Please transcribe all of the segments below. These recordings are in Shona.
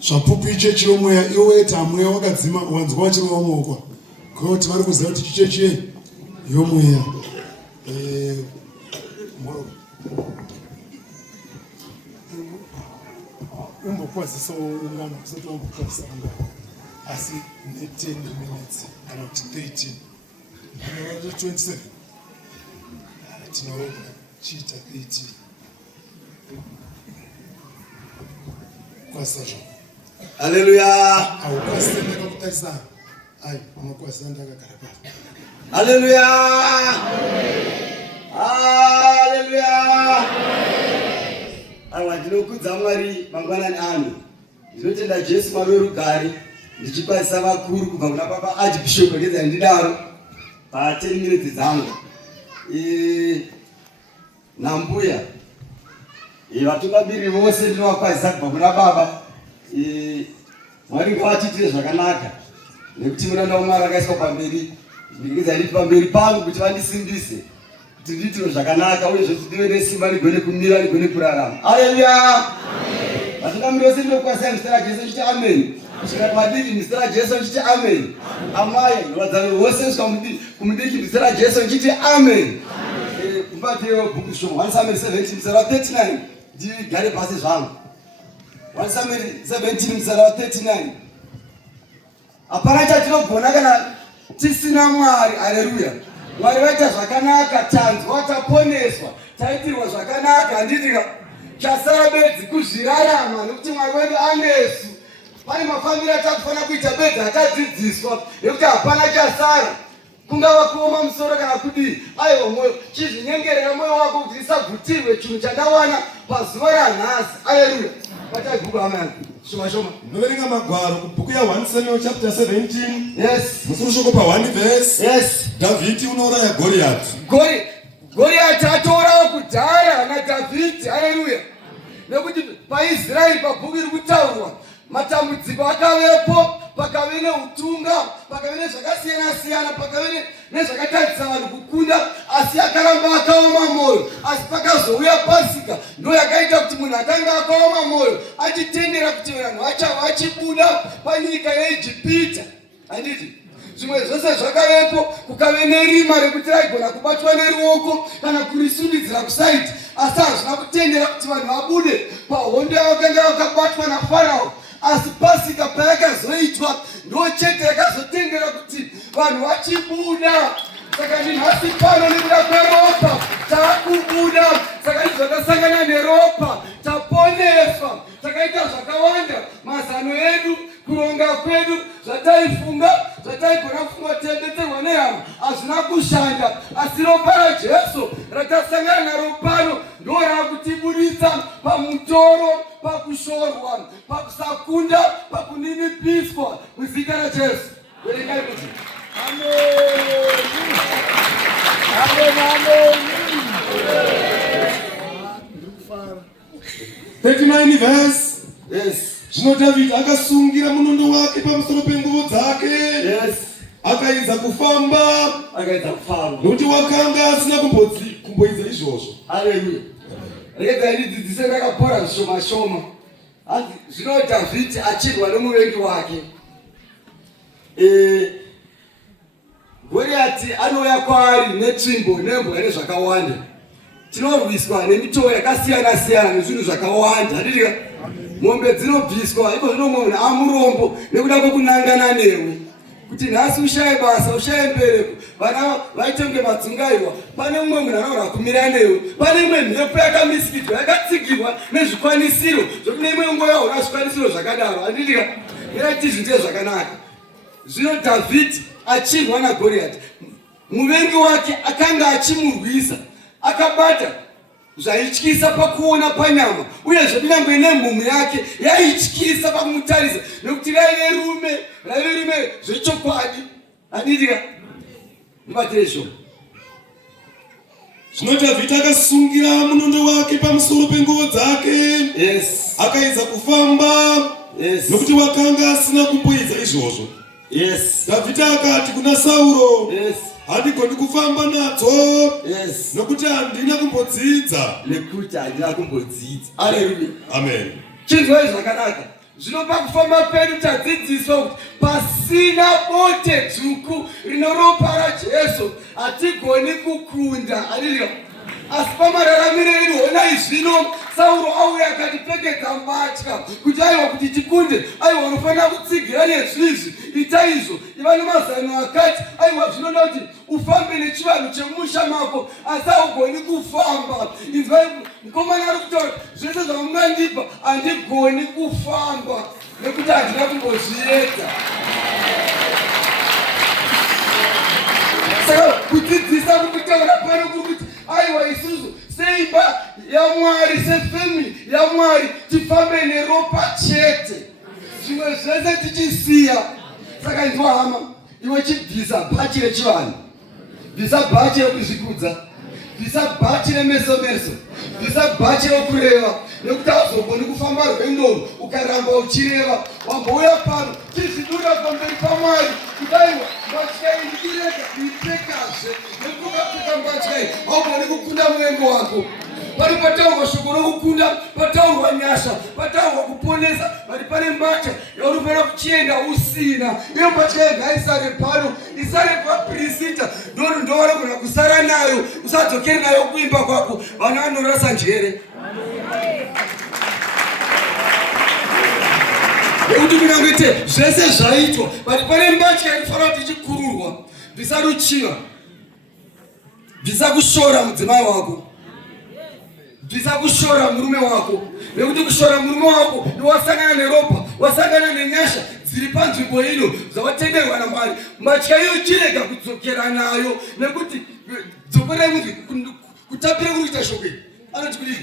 Zvapupu ichechi yomweya iweta mweya wakadzima wanzwa wachiroomokwa. Kuti vari kuziva kuti ichechi yomweya. Umbokwazisa ungano kusati wambokwazisa ungano. Asi ne 10 minutes kana kuti 13. 27. Tinoona chita 18. Kwasasha. Hallelujah. Awukwasenda kakutarisa. Ai, unokwasenda kakarapata. Hallelujah. Hallelujah. Awa ndinokudza Mwari mangwanani ano. Ndinotenda Jesu Mwari werugare. Ndichikwazisa vakuru kubva kuna Baba Archbishop ngedza ndidaro pa 10 minutes dzangu. Nambuya. Vatungamiri vose ndinovakwazisa kubva kuna Baba. Mwari ngavatiitire zvakanaka. Nekuti muranda waMwari akaiswa pamberi. Ndingedza nditi pamberi pangu kuti vandisimbise. Kuti ndiitire zvakanaka uye zvoti ndive nesimba ndigone kumira ndigone kurarama. Haleluya. Vatungamiri vose ndinokwazisa muzita raJesu ndichiti amen. Kusvika madiki muzita raJesu ndichiti amen. Amai vadzaro vose kusvika kumudiki muzita raJesu ndichiti amen. Kumbatirewo bhuku shoma 1 Samuel 17 muzera 39 ndigare pasi zvangu. 1 Samuel 17 muzera 39. Hapana chatinogona kana tisina Mwari. Haleluya. Mwari vaita zvakanaka, tanzwa, taponeswa, taitirwa zvakanaka. Handitika chasara bedzi kuzvirarama nekuti Mwari wedu anesu. Pane mafambiro atakufanira kuita bedzi akadzidziswa nekuti hapana chasara. Kungava kuoma musoro kana kudii. Aiwa mwoyo, chizvinyengerera mwoyo wako kuti isabvutirwe chinhu chandawana pazuva ranhasi. Haleluya. Batai bhuku hama yangu. Shoma shoma. Noverenga magwaro kubhuku ya 1 Samuel chapter 17. Yes. Musurushoko pa 1 verse. Yes. Davhidhi unouraya Goliath. Goliath atourawo kudhara naDhavhidhi. Haleluya. Nekuti paIsraeri pabhuku iri kutaurwa matambudziko akavepo, pakave neutunga, pakave nezvakasiyana-siyana, pakave nezvakatadzisa vanhu kukunda, asi akaramba akaoma mwoyo. Asi pakazouya Pasika ndo yakaita kuti munhu akanga akaoma mwoyo achitendera kuti vanhu vachava vachibuda panyika yeIjipita. Handiti zvimwe zvose zvakavepo, kukave nerima rekuti raigona kubatwa neruoko kana kurisundidzira kusaiti, asi hazvina kutendera kuti vanhu vabude pahondo yavakanga vakabatwa naFarao. Asi Pasika payakazoitwa ndo chete yakazotendera kuti vanhu vachibuda. Saka nhasi pano nekuda kweropa takubuda. Saka izvi zvakasangana neropa taponeswa. Takaita zvakawanda, mazano edu, kuronga kwedu, zvataifunga, zvataigona kufunga tendetserwa nehama hazvina kushanda. Asi ropa raJesu ratasangana naro pano ndo rakutibudisa pamutoro, pakushorwa, pakusakunda, pakuninipiswa muzita raJesu. Verengai kuti amen. Amen. 39 verse. Yes. Zvino David akasungira munondo wake pamusoro penguo dzake. Yes. Akaedza kufamba. Nokuti wakanga asina kumboidza izvozvo. Haleluya. Regai ndidzidzise ndakapora zvishoma shoma. Zvino Dhavhidhi achirwa nomuvengi wake. Goriati anouya kwaari netsvimbo nembwa nezvakawanda. Tinorwiswa nemitoo yakasiyana-siyana nezvinhu zvakawanda. Handitika mombe dzinobviswa, iko zvino munhu amurombo nekuda kwekunangana newe. Kuti nhasi ushaye basa, ushaye mbereko, vana vaitonge madzungaiwa, pane mumwe munhu anoda kumira newe, pane imwe mhepo yakamisikidwa yakatsigirwa nezvikwanisiro zvokuti neimwe nguva yaona zvikwanisiro zvakadaro. Handitika iraiti zvinte zvakanaka. Zvino Dhavhidhi achirwa naGoriathi, muvengi wake akanga achimurwisa, akabata zvaityisa pakuona panyama, uyezve kunyangwe nemhumu yake yaityisa pakumutarisa nekuti raive rume zvechokwadi. Handitika ndibatire shoma. Zvino Dhavhidhi akasungira munondo wake pamusoro penguo dzake. Yes. Akaedza kufamba. Yes. Nokuti wakanga asina kumboidza izvozvo. Yes. Dhavhidhi akati kuna Sauro. Yes. Handigoni kufamba nadzo. Yes. Nokuti handina kumbodzidza. Nekuti handina kumbodzidza. Haleluya. Amen. Chinzwai zvakanaka. Zvino pakufamba pedu tadzidziswa kuti pasina bote dzvuku rinoropa raJesu hatigoni kukunda. Haleluya. Asi pamararamiro edu honai zvino Sauro auya akatipfekedza mbatya kuti aiwa kuti tikunde, aiwa unofanira kutsigira nezvizvi, ita izvo. Iva nemazano akati aiwa zvinoda kuti ufambe nechivanhu chemusha mako asi haugoni kufamba. Inzwai mukomana ari kutaura zvese zvamungandipa handigoni kufamba nekuti handina kumbozviedza. Saka kudzidzisa kukutaura pano kuti aiwa isusu seimba yaMwari, sefamily yaMwari tifambe neropa chete, zvimwe zvese tichisiya. Saka inzwa hama, iwe chibvisa bhachi rechivanhu, bvisa bhachi rekuzvikudza, bvisa bhachi remeso-meso, bvisa bhachi rekureva, nekuti hauzogoni kufamba rwendo ukaramba uchireva. Wambouya pano chizvidura pamberi paMwari kuti aiwa mbatya iyi ndirega kuipfekazve, nekuti ukapfeka mbatya iyi haugoni kukunda muvengo wako. Pari pataurwa shoko rokukunda, pataurwa nyasha, pataurwa kuponesa, vari pane mbatya yaunofana kuchienda usina. Iyo mbatya iyi ngaisare pano, isare papirisita, ndovarogona kusara nayo, usadzokere nayo kuimba kwako, vana vanorasa njere. Nekuti kunyangoite zvese zvaitwa, vari pane mbatya inofanira kuti ichikururwa. Bvisa ruchiva, bvisa kushora mudzimai wako, bvisa kushora murume wako, nekuti kushora murume wako niwasangana neropa, wasangana nenyasha dziri panzvimbo ino dzavatenderwa naMwari. Mbatya iyo chirega kudzokera nayo, nekuti dzokera munzwi kutapira kuri kuita shoko iri anoti kudii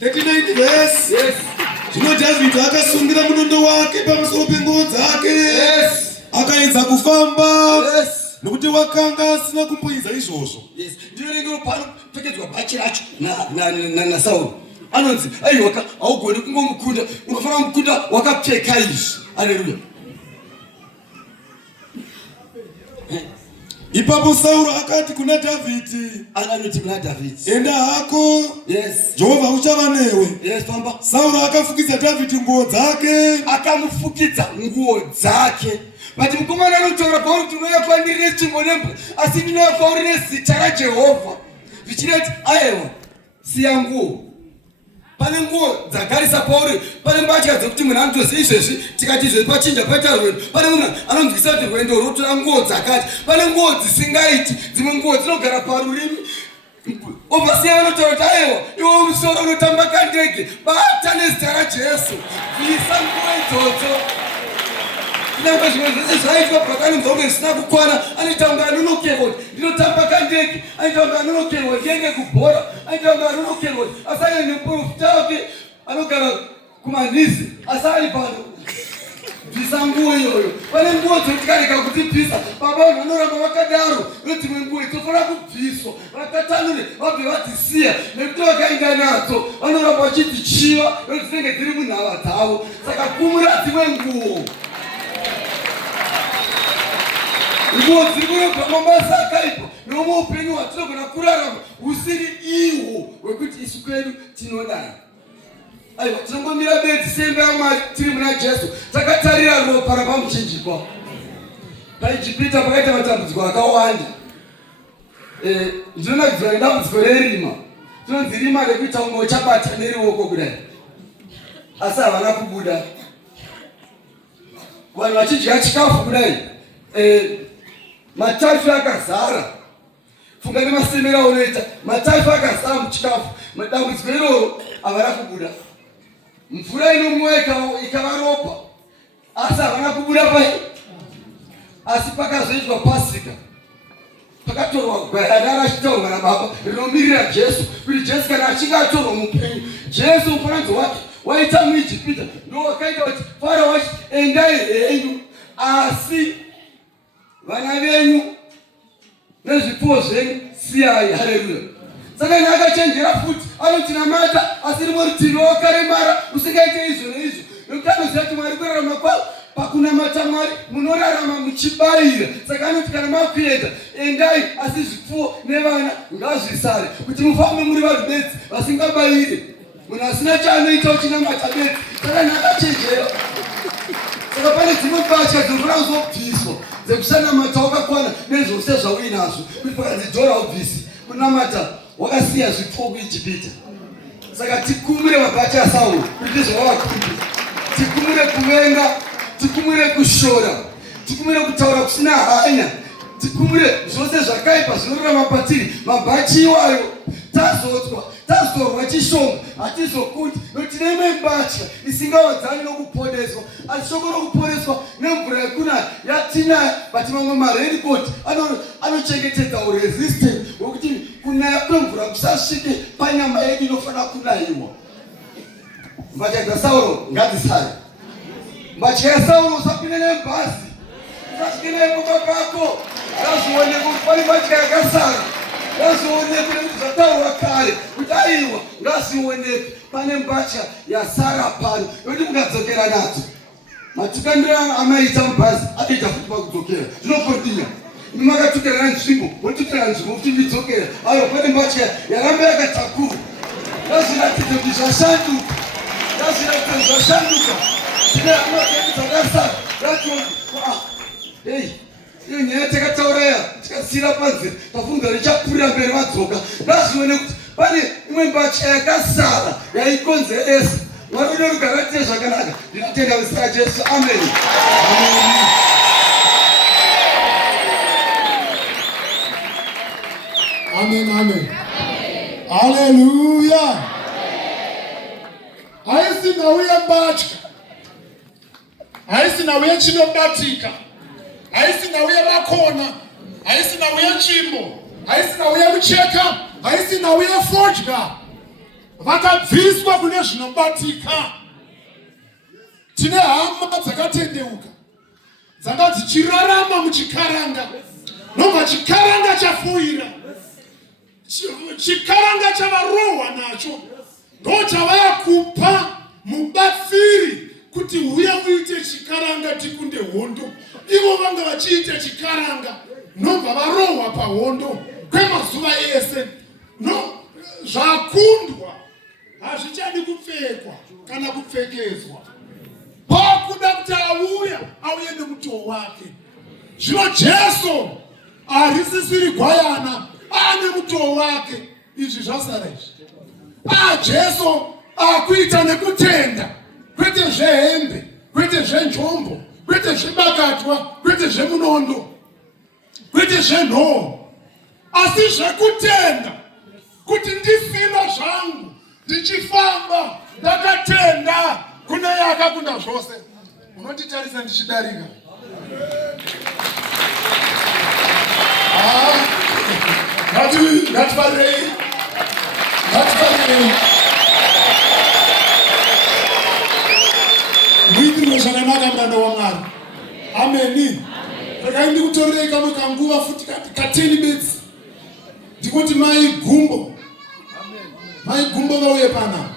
39 verse. Yes. Zvino Dhavhidhi akasungira munondo wake pamusoro penguo dzake. Yes. Akaedza kufamba. Yes. Nokuti wakanga asina kumboedza izvozvo. Yes. Ndiyo pano pfekedzwa bhachi racho na Sauro. Anonzi aiwa haugoni kungomukunda, unofanira kumukunda wakapfeka izvi. Haleluya. Ipapo Sauro akati kuna Dhavhidhi, anoti kuna Dhavhidhi, enda hako. Yes. Jehovha uchava newe. Yes, famba. Sauro akafukidza Dhavhidhi nguo dzake. Akamufukidza nguo dzake. But mukomana anotaura pauri kuti unouya kwandiri nechimbo nembwa, asi ndinouya kwauri nezita raJehovha. Zvichireti aiwa siya nguo. Pane nguo dzagarisa pauri, pane mbatya dzekuti munhu anotoziva izvezvi, tikati izvezvi pachinja paita rwendo, pane munhu anonzwisa kuti rwendo rotora nguo dzakati, pane nguo dzisingaiti, dzimwe nguo dzinogara parurimi. Ovasiya vanotaura kuti aiwa iwe musoro unotamba kandege, bata nezita raJesu, bvisa nguo idzodzo. Kunyange zvimwe zvese zvaitwa pakanonzwa kunge zvisina kukwana, anoita kunge anonokerwa, ndinotamba kandege, anoita kunge anonokerwa ndiende kubhora, anoita kunge anonokerwa asari neprofita wake anogara kumanhizi, asi ari pano. Bvisa nguo iyoyo. Pane nguo dzotikareka kutibvisa, baba vanhu vanoramba vakadaro, dzimwe nguo dzofanira kubviswa, vatatanure vabve vadzisiya, nekuti vakaenda nadzo vanoramba vachidzichiva, dzinenge dziri munhava dzavo. Saka kumura dzimwe nguo. Nguo dziri kunobva mabasa akaipa nomwe upenyu hwatinogona kurarama usiri ihwo hwekuti isu kwedu tinodai. Aiwa tinongomira bedzi sembe yaMwari tiri muna Jesu, takatarira ropa rapamuchinjikwa. PaIjipita pakaita matambudziko akawanda. Ndinonagidzwa nedambudziko rerima. Tinonzi rima rekuita kunge uchabata neruoko kudai, asi havana kubuda. Vanhu vachidya chikafu kudai, matafi akazara. Funga nemasemero aunoita, matafi akazara muchikafu, dambudziko iroro havana kubuda. Mvura inomwiwa ikava ropa, asi havana kubuda pai. Asi pakazoitwa Pasika, pakatorwa gwayana rachitaurwa naBaba rinomirira Jesu, kuti Jesu kana achinge atorwa mupenyu, Jesu mufananidzo wake waita muIjipita, ndowakaita kuti Farao wati endai henyu, asi vana venyu nezvipfuwo zvenyu siyai. Haleluya. Saka ine akachenjera futi, anotinamata asi rimwe rutivi wakaremara usingaite izvo neizvo, nekuti anoziva kuti Mwari kurarama kwavo pakunamata Mwari munorarama muchibayira. Saka anoti kana makuenda endai, asi zvipfuwo nevana ngazvisare, kuti mufambe muri vanhu bedzi vasingabayire. Munhu asina chaanoita uchinamata bedzi. Saka ine akachenjera. saka pane dzimwe mbatya dzinofanira kuzobviswa dzekushanamata wakakwana nezvose zvauinazvo kuti pakadzidhora ubvisi kunamata wakasiya zvipfuwo kuIjipita. Saka tikumire mabhatya aSauro kuti ndizvawavakumbira. Tikumire kuvenga, tikumire kushora, tikumire kutaura kusina hanya, tikumire zvose zvakaipa zvinorarama patiri. Mabhachi iwayo tazorwa chishonga hatizokuti nokuti tine imwe mbatya isingawadzani nokuponeswa. Asi shoko rokuponeswa nemvura yekunaya yatinayo, but mamwe mareincoat anochengetedza uresistance hwekuti kunaya kwemvura kusasvike panyama yedu inofanira kunayiwa. Mbatya dzaSauro ngadzisare. Mbatya yaSauro usapinde nebhazi, usasvike neimba pako, ngazvione kuti pane mbatya yakasara. Ngazvionekwe nekuti zvataurwa kare kuti aiwa, ngazvionekwe pane mbatya yasara pano yokuti mukadzokera nadzo. Matukandiro amaita mubhazi anoita futi pakudzokera. Zvinokontinya. Imi makatukira nzvimbo, motukira nzvimbo kuti ndidzokera. Aiwa, pane mbatya yaramba yakatakura. Ngazviratidze kuti zvashanduka. Ngazviratidze zvashanduka. Tine hama dzedu dzakasara. Ngatione hey, iyo nyaya takatauraya tikasiyira panze tafunga richapurira mberi vadzoka. Ngazvione kuti pane imwe mbatya yakasara yaikonzeresa. Mwari unorugara tiye zvakanaka. Ndinotenda muzita raJesu. Amen. Amen, amen. Hallelujah. Haisi nauye mbatya, haisi nauye chinobatika, haisi nauye makona, haisi nauye chimbo, haisi nauye mucheka, haisi nauye fodya. Vakabviswa kune zvinobatika. Tine hama dzakatendeuka dzanga dzichirarama muchikaranga. Nobva chikaranga chafuira, chikaranga chavarohwa nacho ndo chavakupa mubatsiri kuti uye uite chikaranga tikunde hondo. Ivo vanga vachiite chikaranga nobva varohwa pahondo kwemazuva ese. No, zvakundwa hazvichadi kupfekwa kana kupfekedzwa. Pakuda kuti auye nemutoo wake. Zvino Jesu harisisiri gwayana, ane mutoo wake. Izvi zvasara izvi. Jesu akuita nekutenda, kwete zvehembe, kwete zvenjombo, kwete zvebakatwa, kwete zvemunondo, kwete zvenhoo, asi zvekutenda kuti ndisina zvangu ndichifamba ndakatenda kune yakakunda zvose. Unotitarisa ndichidarika. Ngatifarei. Muitire zvakanaka muranda waMwari. Amen. Regai ndikutorerei kamwe kanguva futi kateni bedzi ndikuti mai Gumbo vauye pana.